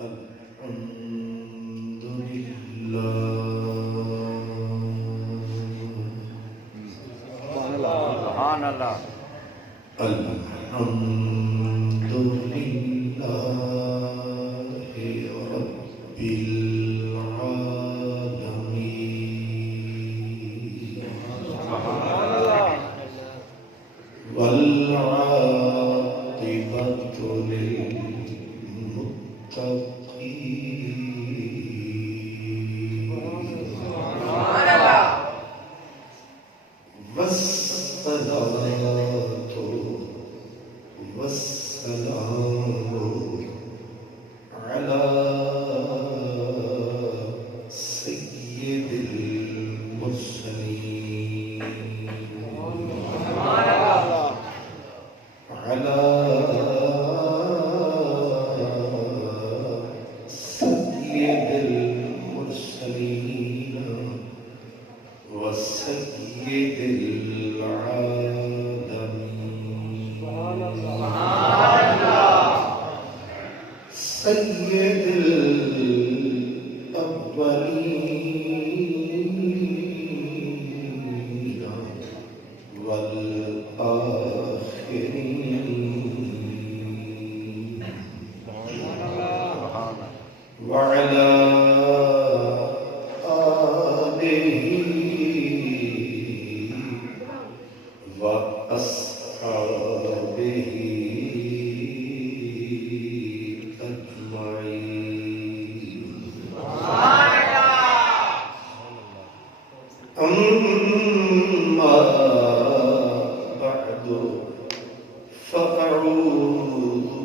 الحمد لله سبحان اللہ الحمد لله رب العالمين والعاقبة للمتقين والصلاة والسلام على سيد المرسلين على سيد المرسلين وسيد العالمين سيد الأولين والآخرين وعلى آله وأصحابه أجمعين أما بعد فأعوذ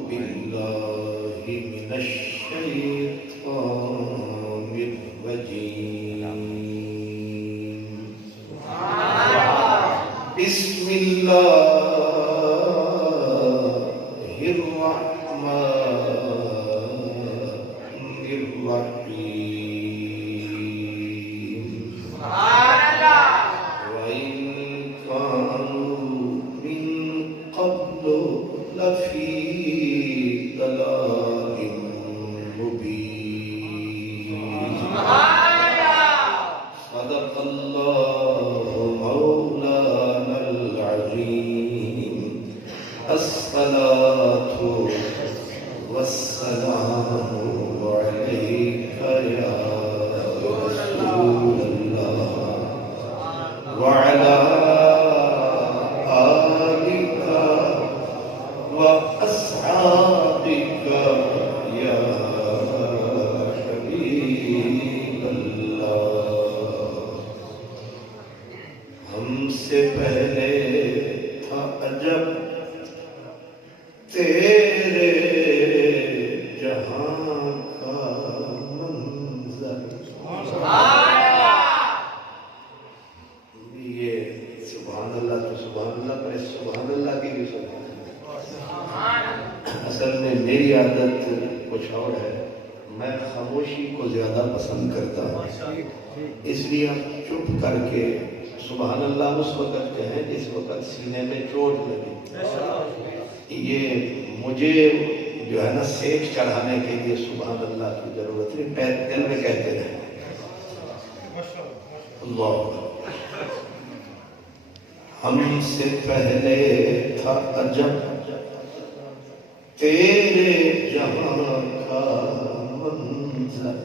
بالله من الشيطان الرجيم بسم الله الرحمن الرحيم وإن كانوا من قبل لفي ضلال مبين صدق الله مولانا العظيم الصلاة والسلام عليك يا رسول الله وعلى آلك وأصحابك يا حبيب الله ہم سے پہلے تھا عجب تیرے جہاں کا منظر یہ سبحان اللہ تو سبحان اللہ پر سبحان اللہ کی بھی سبحان اللہ اصل میں میری عادت کچھ اور ہے میں خاموشی کو زیادہ پسند کرتا ہوں اس لیے آپ چپ کر کے سبحان اللہ اس وقت کہیں جس وقت سینے میں چوٹ لگے یہ مجھے جو ہے نا سیک چڑھانے کے لیے سبحان اللہ کی ضرورت نہیں پیر دل میں کہتے رہے اللہ ہم سے پہلے تھا عجب تیرے جہاں کا منظر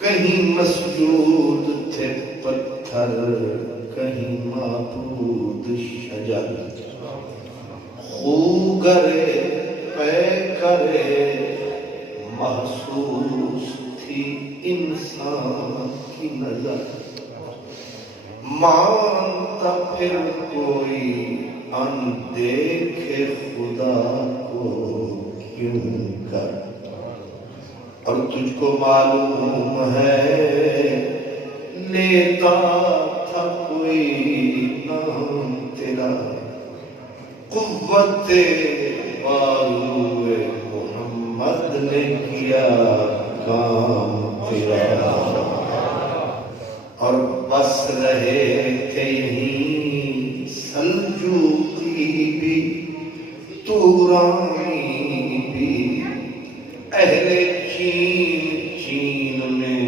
کہیں مسجود تھے پتھر کہیں معبود شجر خو گرے پے کرے محسوس تھی انسان کی نظر مانتا پھر کوئی ان دیکھے خدا کو کیوں کر اور تجھ کو معلوم ہے لیتا تھا کوئی نام تیرا قوت بازوئے محمد نے کیا کام تیرا اور بس رہے تھے یہیں سلجوقی بھی تورانی بھی اہل چین چین میں،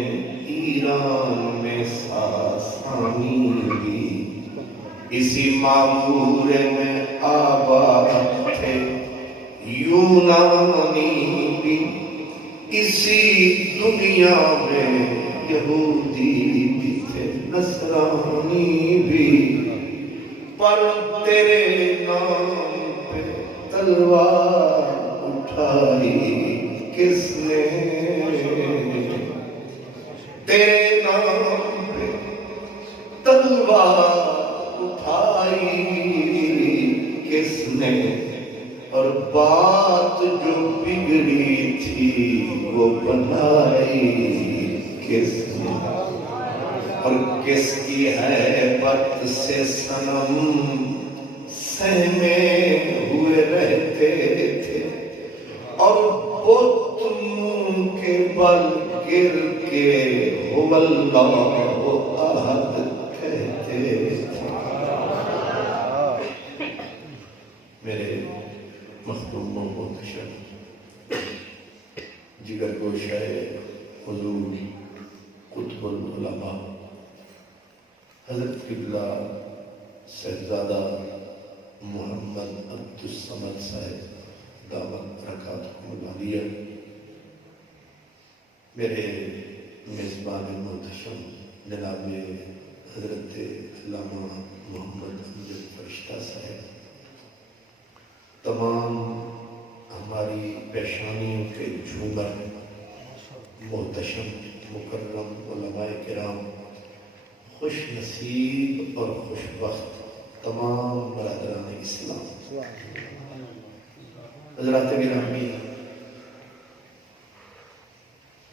ایران میں ساسانی بھی، اسی معمور میں آباد تھے یونانی بھی، اسی دنیا میں یہودی بھی تھے نصرانی بھی، پر تیرے نام پہ تلوار اٹھائی کس نے؟ تیرے نام پہ تلوار اٹھائی کس نے؟ اور بات جو بگڑی تھی وہ بنائی کس نے؟ اور کس کی ہے بت سے صنم سہمے ہوئے رہتے تھے، اور بت منہ کے بل گر کے ہو اللہ احد کہتے تھے۔ میرے مخدوم و محتشم جگر گوشہ حضور قطب العلماء حضرت قبلہ صاحبزادہ محمد عبد الصمد صاحب دامت برکاتہم العالیہ، میرے میزبان محتشم جناب حضرت علامہ محمد امجد فرشتہ صاحب، تمام ہماری پیشانیوں کے جھومر محتشم مکرم علماء کرام، خوش نصیب اور خوش بخت تمام برادران اسلام، حضرات گرامی،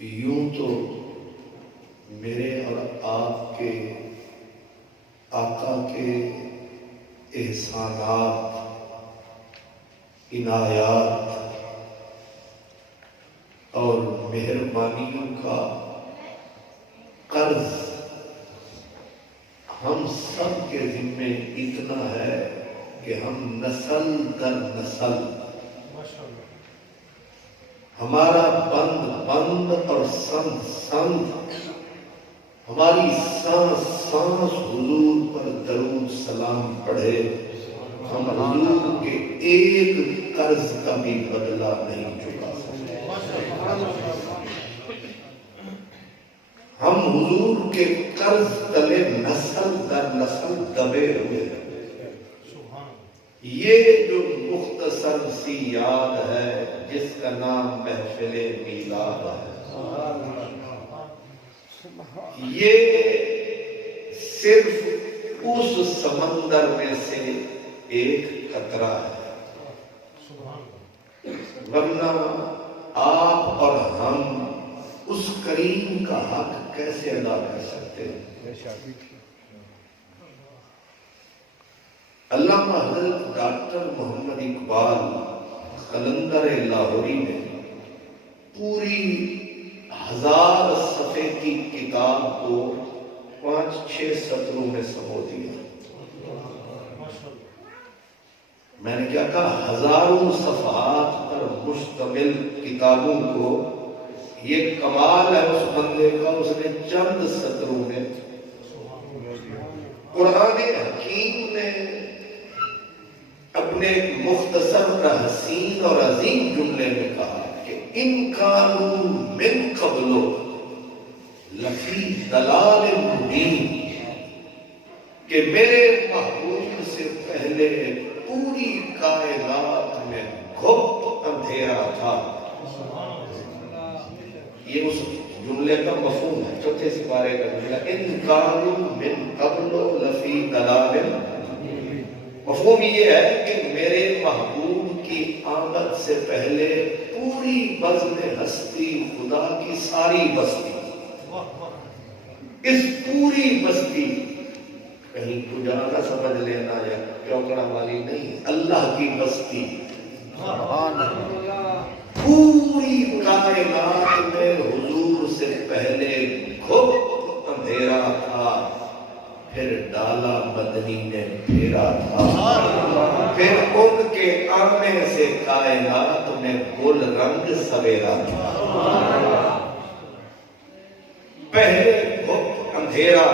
یوں تو میرے اور آپ کے آقا کے احسانات، عنایات اور مہربانیوں کا قرض ہم سب کے ذمے اتنا ہے کہ ہم نسل در نسل ہمارا بند بند اور سند سند، ہماری سانس سانس حضور پر درود سلام پڑھے، ہم حضور کے ایک قرض کا بھی بدلہ نہیں چکا سکتے، ہم حضور کے قرض تلے نسل در نسل دبے ہوئے ہیں۔ یہ جو مختصر سی یاد ہے جس کا نام محفل میلاد ہے، یہ صرف اس سمندر میں سے ایک قطرہ ہے، ورنہ آپ اور ہم اس کریم کا حق کیسے ادا کر سکتے ہیں؟ علامہ حضرت ڈاکٹر محمد اقبال قلندر لاہوری نے پوری 1000 صفحے کی کتاب کو 5-6 سطروں میں سمو دیا۔ میں نے کیا کہا؟ ہزاروں صفحات پر مشتمل کتابوں کو، یہ کمال ہے اس بندے کا، اس نے چند سطروں میں قرآن حکیم نے اپنے مختصر حسین اور عظیم جملے میں کہا کہ ان کانوا من قبل لفی ضلال مبین، کہ میرے محبوب سے پہلے پوری کائنات میں گھپ اندھیرا تھا۔ یہ اس جملے کا مفہوم ہے، چوتھے سپارے کا جملہ، ان کانوا من قبل لفی ضلال۔ مفہوم یہ ہے کہ میرے محبوب کی آمد سے پہلے پوری بزم ہستی، خدا کی ساری بستی، اس پوری بستی، کہیں پجا نہ سمجھ لینا یا چوکڑا والی نہیں، اللہ کی بستی، پوری کائنات میں حضور سے پہلے گھپ اندھیرا تھا، پھر ڈالا مدنی نے پھیرا تھا، پھر ان کے کے آنے سے کائنات میں گل رنگ سویرا تھا۔ پہلے بہت اندھیرا،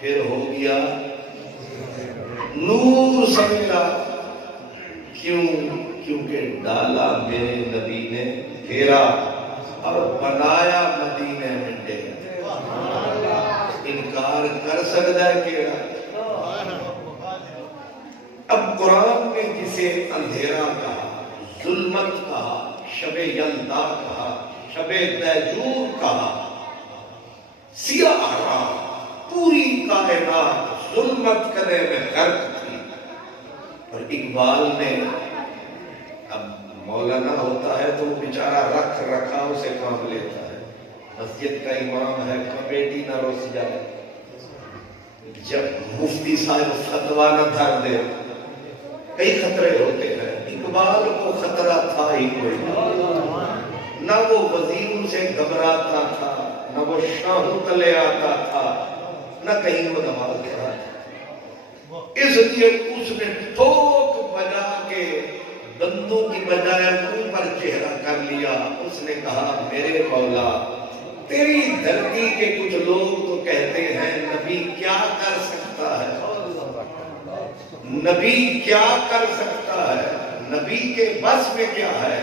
پھر ہو گیا نور سویرا۔ کیوں؟ کیونکہ ڈالا میرے نبی نے گھیرا اور بنایا مدینے میں ڈیرا۔ انکار کر سکتا ہے کیڑا؟ اب قرآن نے جسے اندھیرا کہا، ظلمت کہا، شب یلدا کہا، شب تیجور کہا، سیاہ رات، پوری کائنات ظلمت کرنے میں غرق تھی۔ اور اقبال نے، اب مولانا ہوتا ہے تو وہ بیچارہ رکھ رکھاؤ سے کام لیتا ہے، مسجد کا امام ہے، کمیٹی نہ رس جائے، جب مفتی صاحب فتویٰ نہ دھر دے، کئی خطرے ہوتے ہیں۔ اقبال کو خطرہ تھا ہی کوئی نہ، وہ وزیروں سے گھبراتا تھا، نہ وہ شاہوں تلے آتا تھا، نہ کہیں وہ نماز پڑھا تھا۔ اس لیے اس نے ٹھوک بجا کے دندوں کی بجائے منہ پر چہرہ کر لیا۔ اس نے کہا میرے مولا، تیری دھرتی کے کچھ لوگ تو کہتے ہیں نبی کیا کر سکتا ہے، نبی کیا کر سکتا ہے، نبی کے بس میں کیا ہے،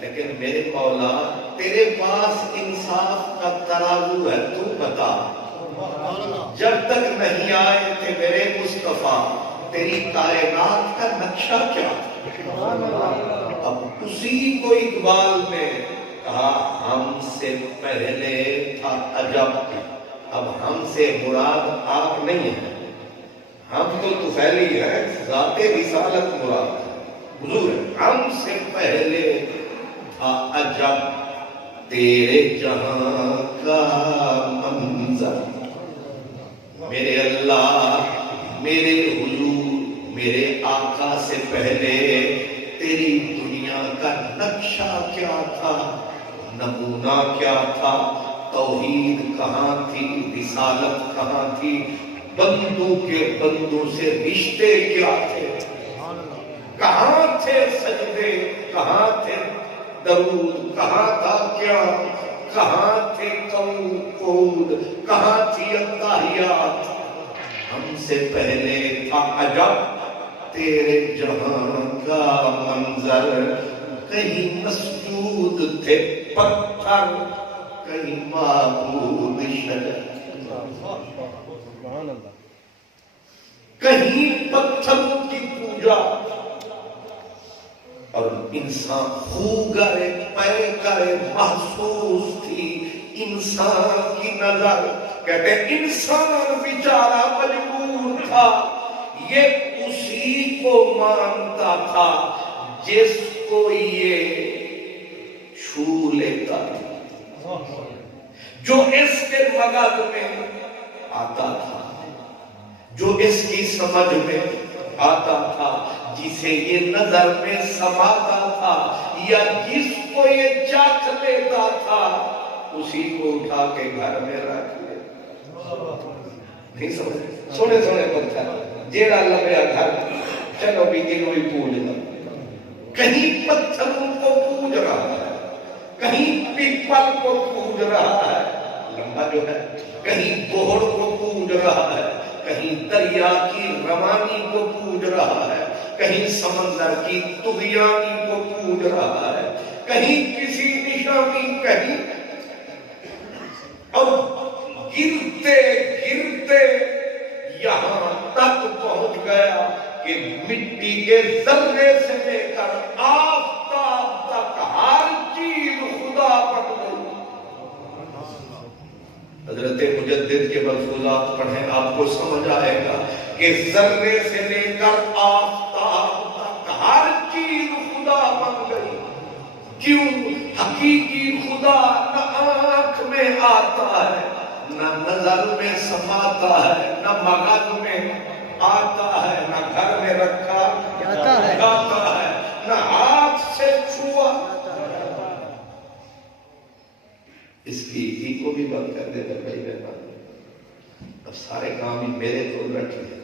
لیکن میرے مولا تیرے پاس انصاف کا ترازو ہے، تو بتا جب تک نہیں آئے تھے میرے مصطفیٰ تیری کائنات کا نقشہ کیا تھا؟ اب اسی کو اقبال نے کہا ہم سے پہلے تھا عجب، اب ہم سے مراد آپ نہیں ہے، ہم تو طفیلی ہیں، ذات رسالت مراد ہے، حضور ہے۔ ہم سے پہلے تھا عجب تیرے جہاں کا منظر، میرے اللہ، میرے حضور، میرے آقا سے پہلے تیری دنیا کا نقشہ کیا تھا، نمونہ کیا تھا، توحید کہاں تھی، رسالت کہاں تھی، بندوں کے بندوں سے رشتے کیا تھے، کہاں تھے سجدے، کہاں تھے درود، کہاں تھا کیا، کہاں تھے قعود، کہاں تھی التحیات۔ ہم سے پہلے تھا عجب تیرے جہاں کا منظر، کہیں مسجود تھے پتھر، کہیں معبود شجر، کہیں پتھروں کی پوجا، اور انسان خوگر پیکر محسوس تھی انسان کی نظر۔ کہتے ہیں انسان بیچارہ مجبور تھا، یہ اسی کو مانتا تھا جس کو یہ چھو لیتا تھا، جو اس کے مغز میں آتا تھا، جو اس کی سمجھ میں آتا تھا، جسے یہ نظر میں سماتا تھا، یا جس کو یہ چاک لیتا تھا، اسی کو اٹھا کے گھر میں رکھ لے۔ نہیں سمجھے؟ سونے سونے پتھر جیڑا لگیا گھر، چلو بھی انہوں ہی پوج لو۔ کہیں پتھروں کو پوج رہا ہے، کہیں پیپل کو پوج رہا ہے لمبا جو ہے، کہیں بوڑ کو پوج رہا ہے، کہیں دریا کی روانی کو پوج رہا ہے، کہیں سمندر کی طغیانی کو پوج رہا ہے، کہیں کسی نشانی، کہیں، اور گرتے گرتے یہاں تک پہنچ گیا کہ مٹی کے ذرے سے لے کر آفتاب تک ہر چیز خدا بن گئی۔ حضرت مجدد کے ملفوظات پڑھیں، آپ کو سمجھ آئے گا کہ ذرے سے لے کر آفتاب تک ہر چیز خدا بن گئی۔ کیوں؟ حقیقی خدا نہ آنکھ میں آتا ہے، نہ نظر میں سماتا ہے، نہ مغز میں آتا ہے، نہ گھر میں رکھا جاتا ہے، نہ ہاتھ سے چھوا۔ اس کی ہی کو بھی بند کر دے بھائی مہربانی، اب سارے کام ہی میرے کو رکھی ہے،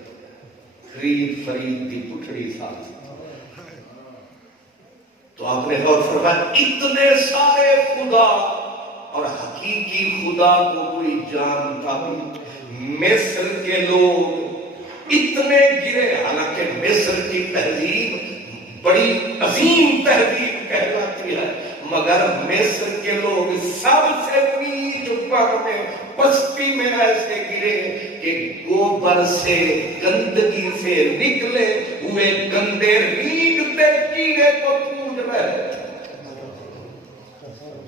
خرید فرید دی پٹھڑی ساتھ تو آپ نے غور فرمایا اتنے سارے خدا اور حقیقی خدا کو کوئی جانتا بھی. مصر کے لوگ اتنے گرے، حالانکہ مصر کی تہذیب بڑی عظیم تہذیب کہلاتی ہے، مگر مصر کے لوگ سب سے نیچ پر میں پستی میں ایسے گرے کہ گوبر سے گندگی سے نکلے ہوئے گندے ریگتے کیڑے کو پوج رہے.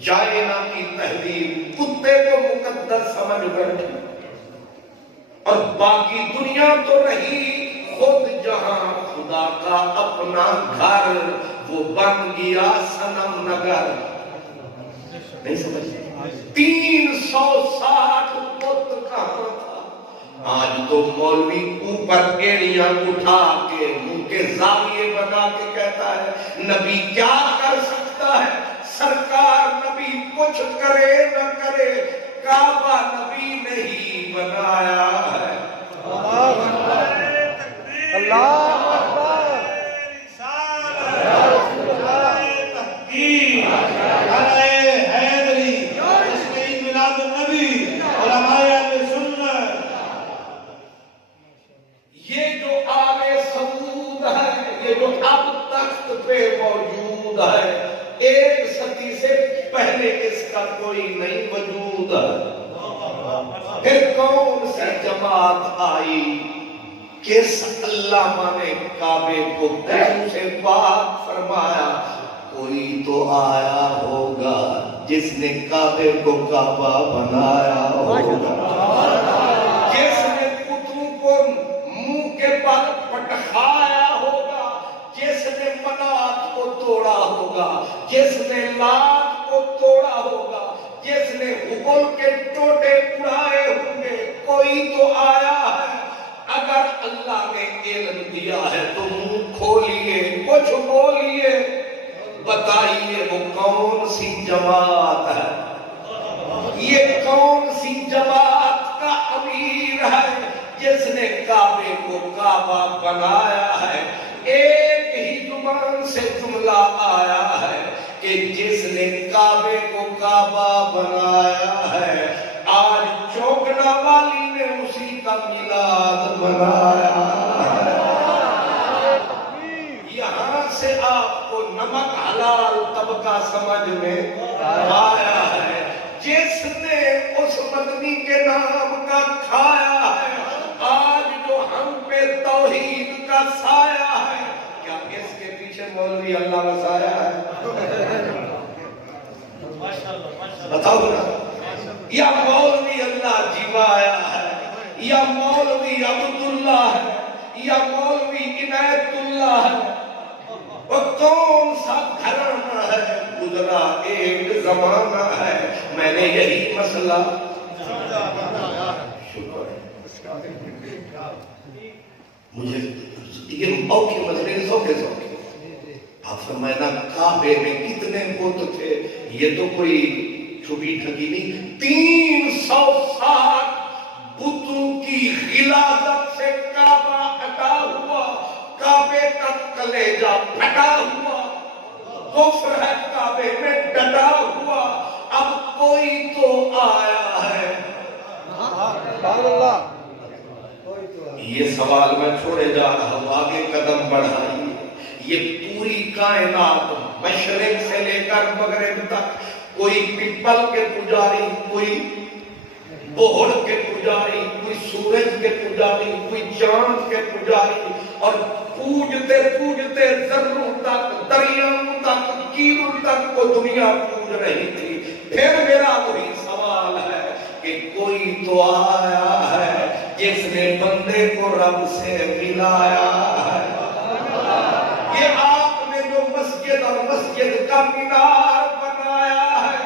چائنا کی تہذیب کتے کو مقدس سمجھ بیٹھی، اور باقی دنیا تو رہی، خود جہاں خدا کا اپنا گھر وہ بن گیا صنم نگر. نہیں سمجھتے؟ 360 بت کہاں تھا. آج تو مولوی اوپر ایڑیاں اٹھا کے منہ کے زاویے بنا کے کہتا ہے نبی کیا کر سکتا ہے. سرکار نبی کچھ کرے نہ کرے، کعبہ نبی نے ہی بنایا ہے. اللہ یہ جو آل سعود ہے، یہ جو اب تخت پہ موجود ہے، ایک صدی سے پہلے اس کا کوئی نہیں وجود ہے. پھر کون سی جماعت آئی کس علامہ نے کعبے کو گھروں سے پاک فرمایا؟ کوئی تو آیا ہوگا جس نے کعبے کو کعبہ بنایا ہوگا، جس نے بتوں کو منہ کے بل پٹخایا ہوگا، جس نے منات کو توڑا ہوگا، جس نے لات کو توڑا ہوگا، جس نے حبل کے ٹوٹے اڑائے ہوں گے. کوئی تو آیا ہے. اگر اللہ نے علم دیا ہے تو منہ کھولیے، کچھ بولیے، بتائیے وہ کون سی جماعت ہے، یہ کون سی جماعت کا امیر ہے جس نے کعبے کو کعبہ بنایا ہے. ایک ہی زبان سے جملہ آیا ہے کہ جس نے کعبے کو کعبہ بنایا ہے. آج چوکنا والی نے اسی کا میلاد منایا ہے. یہاں سے آپ کو نمک حلال طبقہ سمجھ میں آیا ہے. جس نے اس مدنی کے نام کا کھایا ہے، آج جو ہم پہ توحید کا سایہ ہے، کیا اس کے پیچھے مولوی اللہ وسایا ہے؟ بتاؤ نا. یا مولوی اللہ جیوایا ہے، یا مولوی عبداللہ ہے، یا مولوی عنایت اللہ ہے. وہ کون سا گھرانہ ہے؟ گزرا ایک زمانہ ہے. میں نے یہی مسئلہ شکر ہے مجھے یہ موقع مسئلے سوکے آپ فرمائنا کعبے میں کتنے بت تھے. یہ تو کوئی چھپی ٹھگی نہیں. 360 بتوں کی غلاظت سے کعبہ اٹا ہوا، کعبے کا کلیجہ پھٹا ہوا، کفر ہے کعبے میں ڈٹا ہوا. اب کوئی تو آیا ہے. یہ سوال میں چھوڑے جا رہا ہوں، آگے قدم بڑھائیے. یہ پوری کائنات مشرق سے لے کر مغرب تک، کوئی پیپل کے پجاری، کوئی بہڑ کے پجاری، کوئی سورج کے پجاری، کوئی چاند کے پجاری، اور پوجتے پوجتے ذروں تک، دریاؤں تک، کیڑوں تک کو دنیا پوج رہی تھی. پھر میرا وہی سوال ہے کہ کوئی تو آیا ہے جس نے بندے کو رب سے ملایا ہے. یہ آپ نے جو مسجد اور مسجد کا مینار بنایا ہے،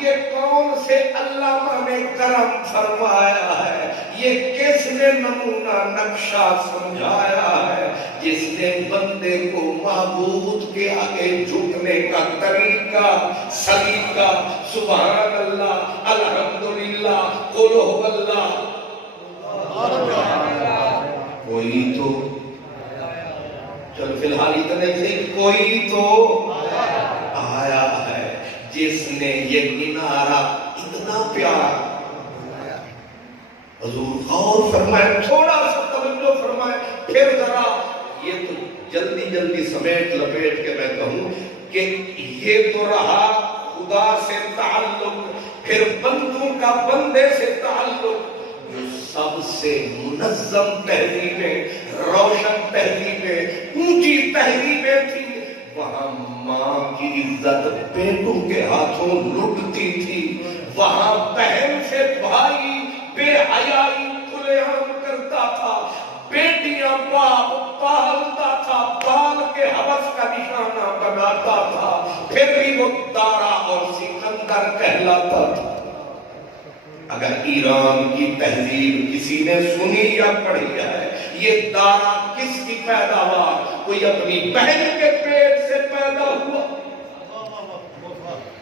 یہ کون سے علامہ نے کرم فرمایا ہے؟ یہ کس نے نمونہ نقشہ سمجھایا ہے جس نے بندے کو معبود کے آگے جھکنے کا طریقہ، سلیقہ، سبحان اللہ، الحمدللہ، قل ہو اللہ. کوئی تو چل فی الحال اتنے تھے، کوئی تو یہ مینارہ اتنا پیارا. حضور غور فرمائے, تھوڑا سا توجہ فرمائے, پھر ذرا یہ تو جلدی جلدی سمیٹ لپیٹ کے میں کہوں کہ یہ تو رہا خدا سے تعلق, پھر بندوں کا بندے سے تعلق. جو سب سے منظم تہذیبیں, روشن تہذیبیں, اونچی تہذیبیں تھی, وہاں ماں کی عزت بیٹوں کے ہاتھوں لٹتی تھی, وہاں بہن سے بھائی بے حیائی کھلے عام کرتا تھا, بیٹیاں باپ پالتا تھا, پال کے ہوس کا نشانہ بناتا تھا, پھر بھی وہ دارا اور سکندر کہلاتا تھا. اگر ایران کی تہذیب کسی نے سنی یا پڑھی ہے, یہ دارا کس کی پیداوار, کوئی اپنی بہن کے پیٹ سے پیدا ہوا.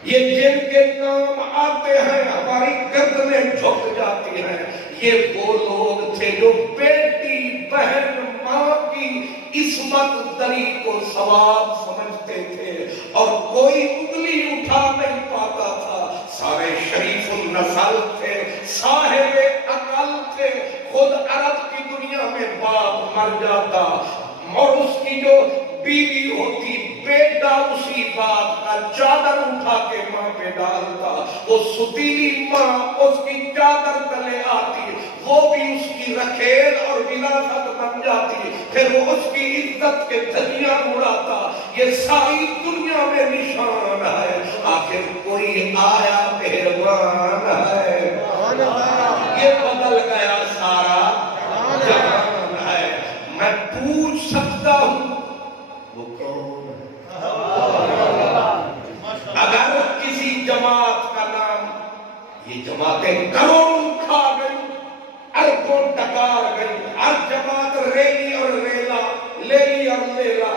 یہ جن کے نام آتے ہیں ہماری گردنیں جھک جاتی ہیں, یہ وہ لوگ تھے جو بیٹی بہن ماں کی عصمت دری کو ثواب سمجھتے تھے اور کوئی انگلی اٹھا نہیں پاتا تھا. سارے شریف النسل تھے, صاحب عقل تھے. خود عرب کی دنیا میں باپ مر جاتا اور اس کی جو بیوی ہوتی, بیٹا اسی باپ کا چادر اٹھا کے ماں پہ ڈالتا, وہ ستیلی ماں اس کی چادر تلے آتی, وہ بھی اس کی رکھیل اور وراثت بن جاتی, پھر وہ اس کی عزت کے دھجیاں اڑاتا. یہ ساری دنیا میں نشان ہے, آخر کوئی آیا مہربان ہے, یہ بدل گیا سارا جہان ہے. میں پوچھ سکتا ہوں وہ کون ہے؟ اگر کسی جماعت کا نام, یہ جماعتیں کروڑوں کھا گئی, اربوں ڈکار گئی, ہر جماعت ریلی اور ریلا, لیلی اور لیلا,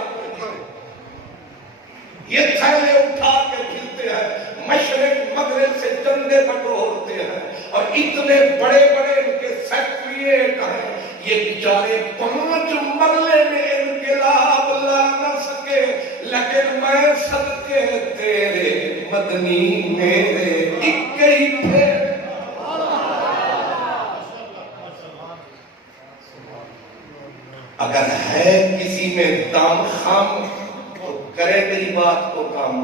یہ تھیلے اٹھا کے پھرتے ہیں, مشرق مغرب سے چندے بٹورتے ہیں, اور اتنے بڑے بڑے ان کے سیکریٹ ہیں. یہ بیچارے 5 مرلے میں انقلاب لا نہ سکے, لیکن میں صدقے تیرے مدنی میرے اکے ہی تھے. اگر ہے کسی میں دم خم تو کرے میری بات کو کام,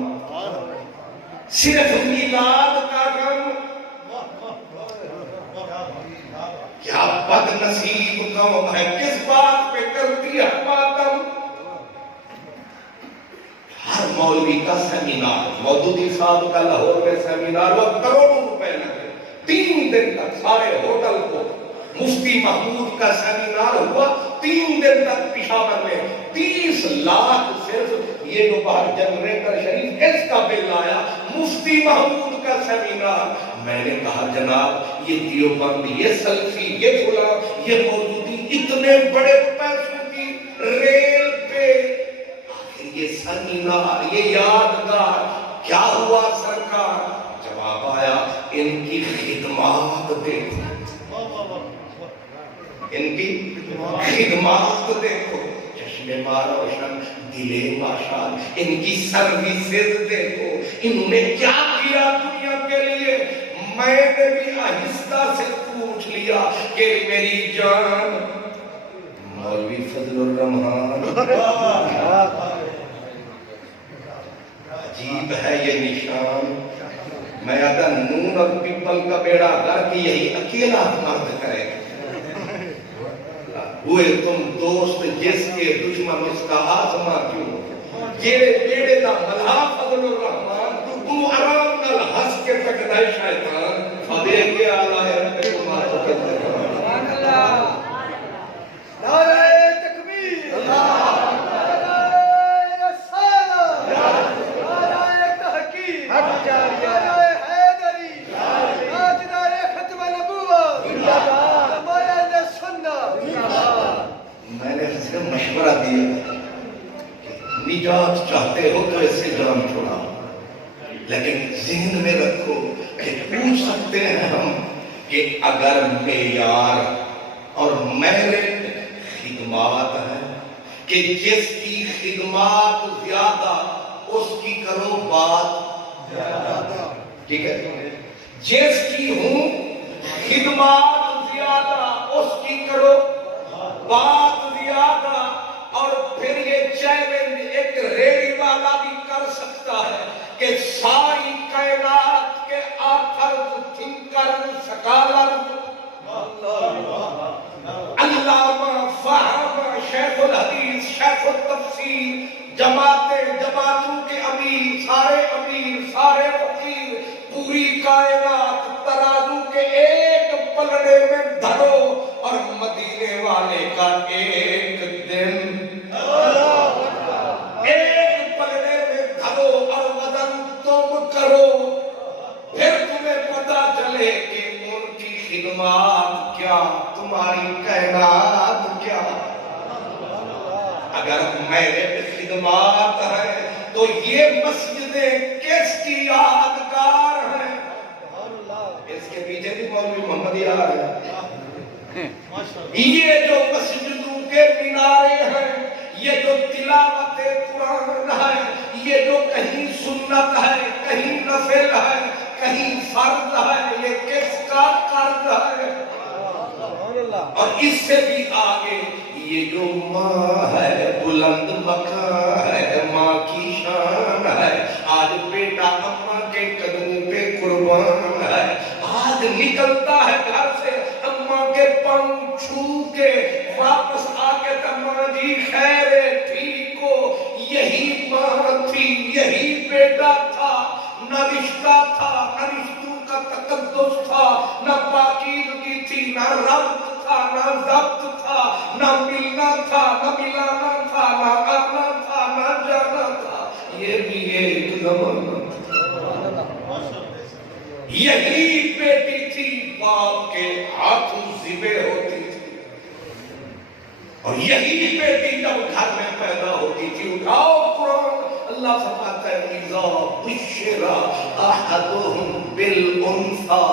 صرف میلاد کا غم, کیا بد نصیب قوم ہے, کس بات پہ کرتی ہے ماتم. ہر مولوی کا سیمینار, مودودی صاحب کا لاہور میں سیمینار, وہ کروڑوں روپے لگے, 3 دن تک سارے ہوٹل کو. مفتی محمود کا سیمینار ہوا 3 دن تک پشاور میں, 30 لاکھ صرف یہ جو باہر جنریٹر شریف اس کا بل آیا. مفتی محمود کا سیمینار. میں نے کہا جناب یہ دیوبند, یہ سلفی, یہ فلاں, یہ مودودی, اتنے بڑے پیسوں کی ریل پہ آخر یہ سیمینار, یہ یادگار کیا ہوا سرکار؟ جواب آیا ان کی خدمات دیکھو, ان کی خدمات دیکھو, چشمے مار روشن دلے ماشال, ان کی سروسز دیکھو, انہوں نے کیا کیا دنیا کے لیے. میں نے بھی آہستہ سے پوچھ لیا کہ میری جان مولوی فضل الرحمان, عجیب ہے یہ نشان. میں اگر نون اور پیپل کا بیڑا کر کے یہی اکیلا مرد کرے, ہوئے تم دوست جس کے دشمن اس کا آزما کیوں, جیرے بیڑے دا ملہا فضل الرحمان, تو آرام نال ہنس کے پکڑائے شیطان, فدے کے آلہ رب کمار کو کہتے ہیں. نعرہ تکبیر, نعرہ رسالت, نعرہ تحقیق, نعرہ حیدری, تاجدار ختم نبوت, نمایاں سنت. میں نے اسے مشورہ دیا کہ نجات چاہتے ہو تو اس سے جان چھوڑا, لیکن ذہن میں رکھو کہ پوچھ سکتے ہیں ہم کہ اگر معیار اور میرٹ خدمات ہیں کہ جس کی خدمات زیادہ اس کی کرو بات زیادہ, ٹھیک ہے؟ جس کی ہوں خدمات زیادہ اس کی کرو بات زیادہ. اور پھر یہ چیلنج ایک ریڑھی والا بھی کر سکتا ہے کہ ساری کائنات کے آتھر تھنکر سکالر علامہ فہم شیخ الحدیث شیخ التفسیر جماعتوں کے امیر سارے فقیر پوری کائنات ترازو کے ایک پلڑے میں دھرو اور مدینے والے کا ایک دن ایک پلڑے میں دھرو اور وزن تم کرو. پھر تمہیں پتا چلے کہ ان کی خدمات کیا تمہاری کائنات کیا. اگر میرے خدمات ہیں تو یہ مسجدیں کس کی یادگار ہیں. اس کے پیچھے بھی مولوی محمد یار ہے. یہ جو مسجدوں کے مینارے ہیں, یہ جو تلاوت قرآن ہے, یہ جو کہیں سنت ہے کہیں نفل ہے کہیں فرض ہے, یہ کس کا قرض ہے. اور اس سے بھی آگے یہ جو ماں ہے بلند مقام ہے, ماں کی شان ہے. آج بیٹا اماں کے قدموں پہ قربان ہے. آج نکلتا ہے گھر سے اماں کے پاؤں چھو کے واپس آ کے اماں جی خیر ٹھیک ہو. یہی ماں تھی, یہی بیٹا تھا. نہ رشتہ تھا, نہ رشتوں کا تقدس تھا, نہ پاکیزگی تھی, نہ ربط تھا, نہ ضبط تھا, نہ ملنا تھا, نہ ملانا تھا, نہ آنا تھا, نہ جانا تھا. یہ بھی ایک زمانہ تھا. یہی بیٹی تھی باپ کے ہاتھوں ذبح ہوتی تھی, اور یہی بیٹی جب گھر میں پیدا ہوتی تھی. اٹھاؤ قرآن, اللہ فرماتا ہے اِذَا بُشِّرَ أَحَدُهُمْ بِالْأُنثَىٰ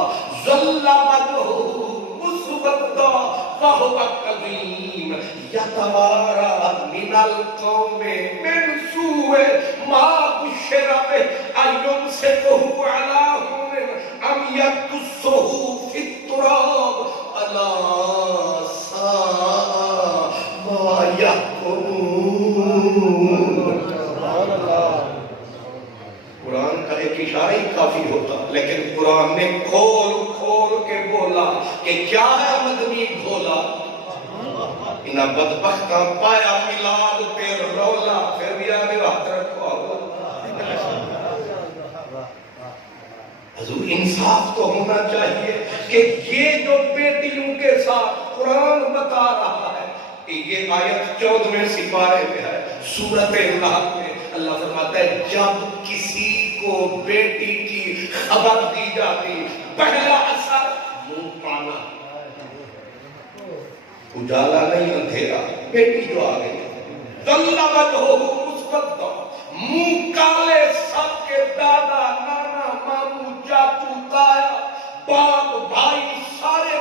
ظَلَّ وَجْهُهُ مُسْوَدًّا وَهُوَ كَظِيمٌ يَتَوَارَىٰ مِنَ الْقَوْمِ مِنْ سُوءِ مَا بُشِّرَ بِهِ أَيُمْسِكُهُ عَلَىٰ هُنٍ أَمْ يَدُسُّهُ فِي التُّرَابِ أَلَا سَاءَ مَا يَحْكُمُونَ. قرآن کا ایک اشارہ ہی کافی ہوتا, لیکن قرآن نے کھول کھول کے بولا کہ کیا ہے مدنی بھولا. انہا بدبختہ پایا میلاد پہ رولا, پھر بھی آگے ہاتھ رکھو. حضور انصاف تو ہونا چاہیے کہ یہ جو بیٹیوں کے ساتھ قرآن بتا رہا ہے, یہ آیت 14ویں سپارے میں ہے سورۃ النحل میں. اللہ فرماتا ہے جب کسی کو بیٹی کی خبر دی جاتی, پہلا اثر منہ کالا, اجالا نہیں اندھیرا. بیٹی جو آ گئی ظل وجہہ مسودًا, منہ کالے, سب کے دادا نانا ماموں چاچو تایا باپ بھائی سارے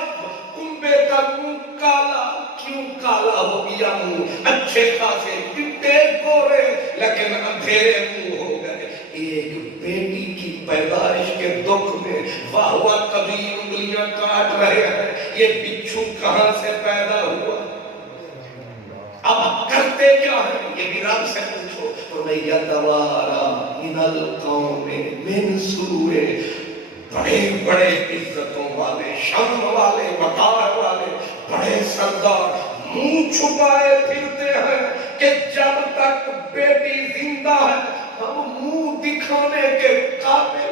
کنبے کا منہ کالا. کیوں کالا ہو گیا منہ؟ اچھے خاصے چٹے گورے لیکن اندھیرے منہ ہو گئے. ایک بیٹی کی پیدائش کے دکھ میں واہ واہ کبھی انگلیاں کاٹ رہے ہیں, یہ بچھو کہاں سے پیدا ہوا, اب کرتے کیا ہیں, یہ بھی رب سے پوچھو. اور میں یتوارا من القوم من سوء, بڑے بڑے عزتوں والے, شان والے, وقار والے, بڑے سردار منہ چھپائے پھرتے ہیں کہ جب تک بیٹی زندہ ہے ہم منہ دکھانے کے قابل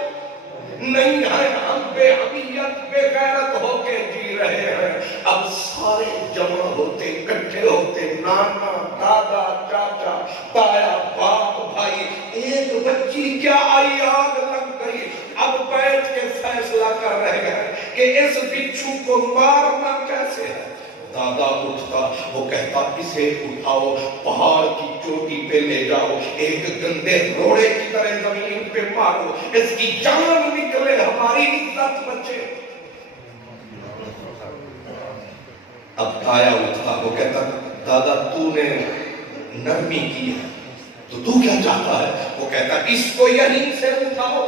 نہیں ہیں, ہم بے حمیت بے غیرت ہو کے جی رہے ہیں. اب سارے جمع ہوتے, اکٹھے ہوتے, نانا دادا چاچا تایا باپ بھائی, ایک بچی کیا آئی آگ لگ گئی. اب بیٹھ کے فیصلہ کر رہے ہیں کہ اس بچھو کو مارنا کیسے ہے. دادا اٹھتا, وہ کہتا اسے اٹھاؤ, پہاڑ کی چوٹی پہ لے جاؤ, ایک گندے روڑے کی طرح زمین پہ مارو, اس کی جان نکلے, ہماری عزت بچے. اب تایا اٹھتا, وہ کہتا دادا تو نے نرمی کی ہے تو کیا چاہتا ہے. وہ کہتا اس کو یہیں سے اٹھاؤ,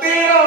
13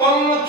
5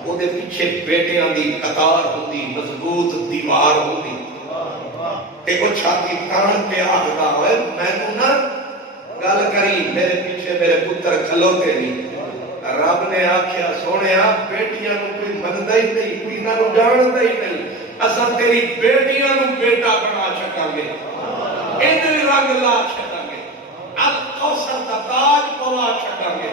ਉਹਦੇ ਪਿੱਛੇ ਬੇਟਿਆਂ ਦੀ ਕਤਾਰ ਹੁੰਦੀ, ਮਜ਼ਬੂਤ ਦੀਵਾਰ ਹੁੰਦੀ, ਤੇ ਉਹ ਛਾਤੀ ਤਾਣ ਕੇ ਆਖਦਾ ਹੋਏ ਮੈਨੂੰ ਨਾ ਗੱਲ ਕਰੀ, ਮੇਰੇ ਪਿੱਛੇ ਮੇਰੇ ਪੁੱਤਰ ਖਲੋਤੇ ਨਹੀਂ। ਰੱਬ ਨੇ ਆਖਿਆ ਸੋਹਣਿਆ ਬੇਟੀਆਂ ਨੂੰ ਕੋਈ ਮੰਨਦਾ ਹੀ ਨਹੀਂ, ਕੋਈ ਇਹਨਾਂ ਨੂੰ ਜਾਣਦਾ ਹੀ ਨਹੀਂ, ਅਸਾਂ ਤੇਰੀ ਬੇਟੀਆਂ ਨੂੰ ਬੇਟਾ ਬਣਾ ਛੱਡਾਂਗੇ, ਇਹਦੇ ਰੰਗ ਲਾ ਛੱਡਾਂਗੇ, ਅਲ ਕੌਸਰ ਦਾ ਤਾਜ ਪਵਾ ਛੱਡਾਂਗੇ,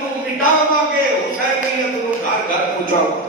ਨੂੰ ਮਿਟਾਵਾਂਗੇ, ਹੁਸੈਨੀਅਤ ਨੂੰ ਘਰ ਘਰ ਪਹੁੰਚਾਵਾਂਗੇ।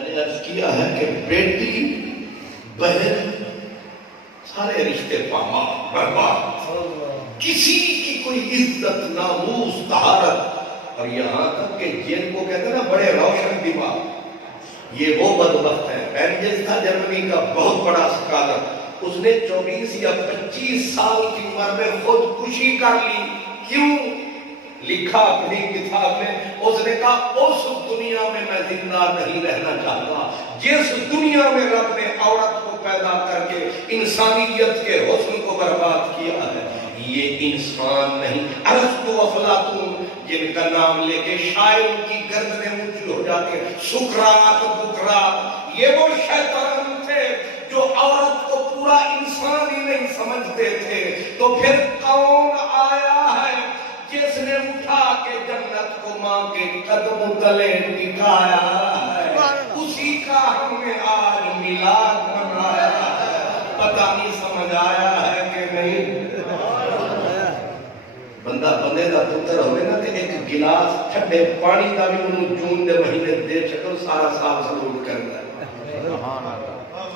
میں نے عرض کیا ہے کہ بیٹی بہن سارے رشتے پامال برباد، کسی کی کوئی عزت ناموس طہارت، اور یہاں تک کہ جن کو کہتے ہیں نا بڑے روشن دماغ، یہ وہ بدبخت ہے۔ اینجلس تھا جرمنی کا بہت بڑا اسکالر، اس نے 24 یا 25 سال کی عمر میں خودکشی کر لی۔ کیوں؟ لکھا اپنی کتاب میں، اس نے کہا اس دنیا میں میں زندہ نہیں رہنا چاہتا جس دنیا میں رب نے عورت کو پیدا کر کے انسانیت کے حسن کو برباد کیا ہے۔ یہ انسان نہیں۔ ارسطو افلاطون جن کا نام لے کے شاعر کی گردنیں اونچی ہو جاتی ہیں، سقراط بقراط، یہ وہ شیطان تھے جو عورت کو پورا انسان ہی نہیں سمجھتے تھے۔ تو پھر کون آیا ہے جس نے اٹھا کے جنت کو ماں کے قدموں تلے ٹکایا ہے؟ اسی کا ہمیں آج میلاد منایا ہے۔ پتہ نہیں سمجھ آیا ہے کہ نہیں؟ بندہ بندے دا پتر ہوئے نا کہ ایک گلاس ٹھنڈے پانی دا بھی انہوں جون دے مہینے دے چکو سارا سال سلوٹ کرنا ہے۔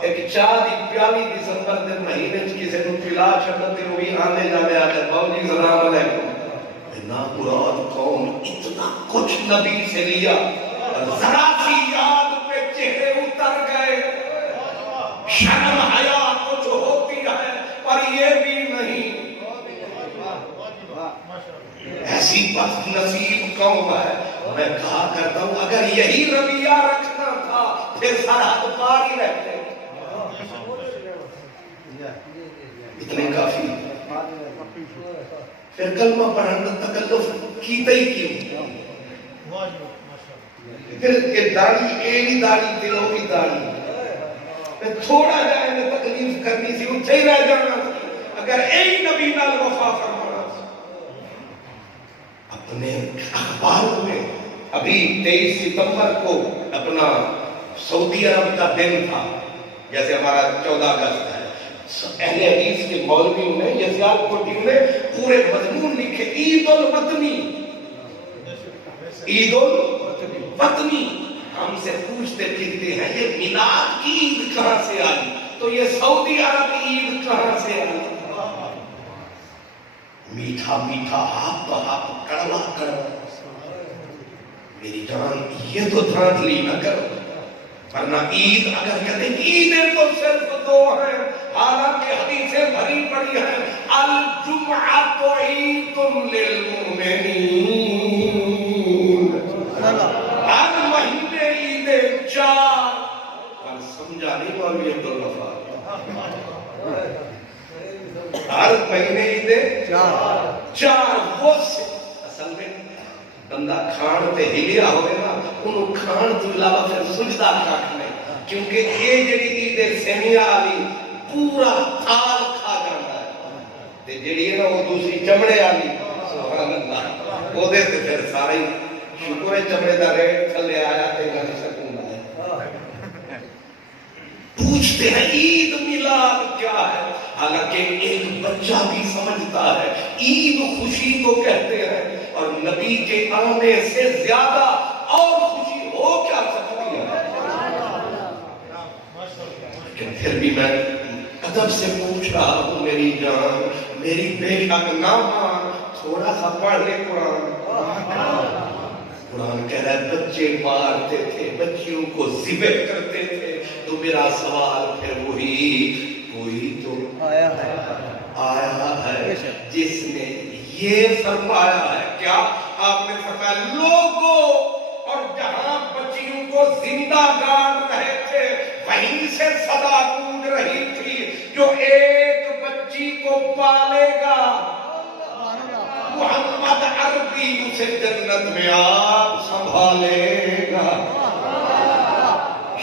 ایک چاہ دی پیالی دسمبر دے مہینے کسی نے پلا چھکتے ہوئی آنے جانے آتے باؤ جی سلام علیکم۔ نامراد قوم اتنا کچھ نبی سے لیا، ذرا سی یاد پہ چہرے اتر گئے، شرم حیا کچھ ہوتی ہے پر یہ بھی نہیں۔ ایسی بد نصیب قوم ہے۔ میں کہا کرتا ہوں اگر یہی رویہ رکھنا تھا پھر سرحد پار ہی رہتے، اتنے کافی۔ پھر کلمہ پڑھنا تکلف کیتا ہی کیوں؟ پھر یہ داڑھی ایلی داڑھی دلوں کی داڑھی، پھر تھوڑا جائے میں تکلیف کرنی سی اٹھے ہی رہ جانا سی اگر ایلی نبی نال وفا فرمانا سی۔ اپنے اخباروں میں ابھی 23 ستمبر کو اپنا سعودی عرب کا دن تھا، جیسے ہمارا 14 اگست ہے، اہل حدیث کے مولویوں نے یزیاد کوٹیوں نے پورے مضمون لکھے عید الوطنی، عید الوطنی۔ ہم سے پوچھتے پھرتے ہیں یہ میلاد کی عید کہاں سے آئی، تو یہ سعودی عرب عید کہاں سے آئی؟ میٹھا میٹھا ہاتھ تو ہاتھ، کڑوا کڑوا۔ میری جان یہ تو دھاندلی نہ کرو، ورنہ عید اگر کہتے ہیں عیدیں تو صرف دو ہیں، حالانکہ حدیثیں بھری پڑی ہیں، الجمعۃ عید للمؤمنین، ہر مہینے عیدیں 4، پر سمجھا نہیں مولوی عبدالغفار، ہر مہینے عیدیں 4۔ وہ اصل میں بندہ کھان تے ہلیا ہوئے نا انہوں کھان تو علاوہ پھر سجدہ کھانے، کیونکہ یہ جڑی عید سیمیہ آلی پورا تھال کھا جاتا ہے، تے جڑی ہے نا وہ دوسری چمڑے آلی سبحان اللہ وہ دے تے پھر سارے شکر ہے چمڑے دا ریٹ تھلے آیا تے گھر سکون آیا۔ پوچھتے ہیں عید میلاد کیا ہے، حالانکہ ایک بچہ بھی سمجھتا ہے عید خوشی کو کہتے ہیں، اور نبی کے آنے سے زیادہ اور خوشی ہو کیا سکتی ہے؟ لیکن پھر بھی میں ادب سے پوچھ رہا ہوں میری جان، میری بے شک نہ مان، تھوڑا سا پڑھ لے قرآن۔ قرآن کہہ رہا ہے بچے مارتے تھے، بچیوں کو ذبح کرتے تھے، تو میرا سوال پھر وہی، کوئی تو آیا ہے جس نے یہ فرمایا ہے کیا؟ آپ نے فرمایا لوگوں، اور جہاں بچیوں کو زندہ گاڑ رہے تھے وہیں سے صدا گونج رہی تھی، جو ایک بچی کو پالے گا محمد عربی اسے جنت میں آپ سنبھالے گا۔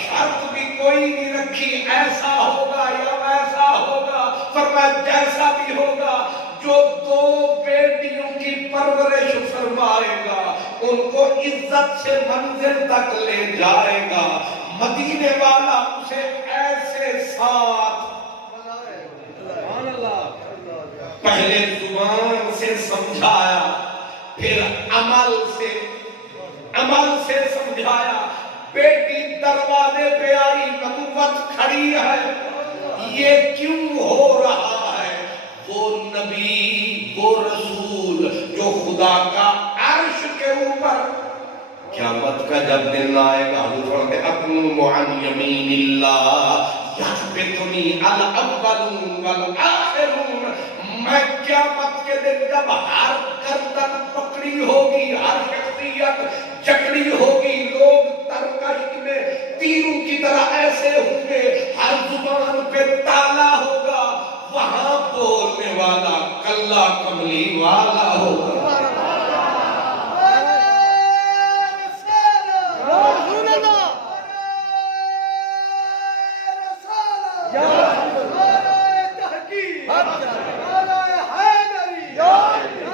شرط بھی کوئی نہیں رکھی ایسا ہوگا یا ویسا ہوگا، فرمایا جیسا بھی ہوگا، جو 2 بیٹیوں کی پرورش فرمائے گا ان کو عزت سے منزل تک لے جائے گا، مدینے والا اسے ایسے ساتھ پہلے زبان سے سمجھایا، پھر عمل سے سمجھایا۔ بیٹی دروازے پہ آئی نبوت کھڑی ہے، یہ کیوں ہو رہا ہے؟ وہ نبی، وہ رسول جو خدا کا عرش کے اوپر قیامت کا جب دن آئے گا، حضور فرماتے ہیں اقوم عن یمین اللہ یثبتنی الاولون والآخرون، میں قیامت کے دن جب ہر گردن پکڑی ہوگی، ہر شخصیت جکڑی ہوگی، لوگ ترکش میں تیروں کی طرح ایسے ہوں گے، ہر زبان پہ تالا ہوگا، وہاں بولنے والا کلا کملی والا ہوگا۔ یا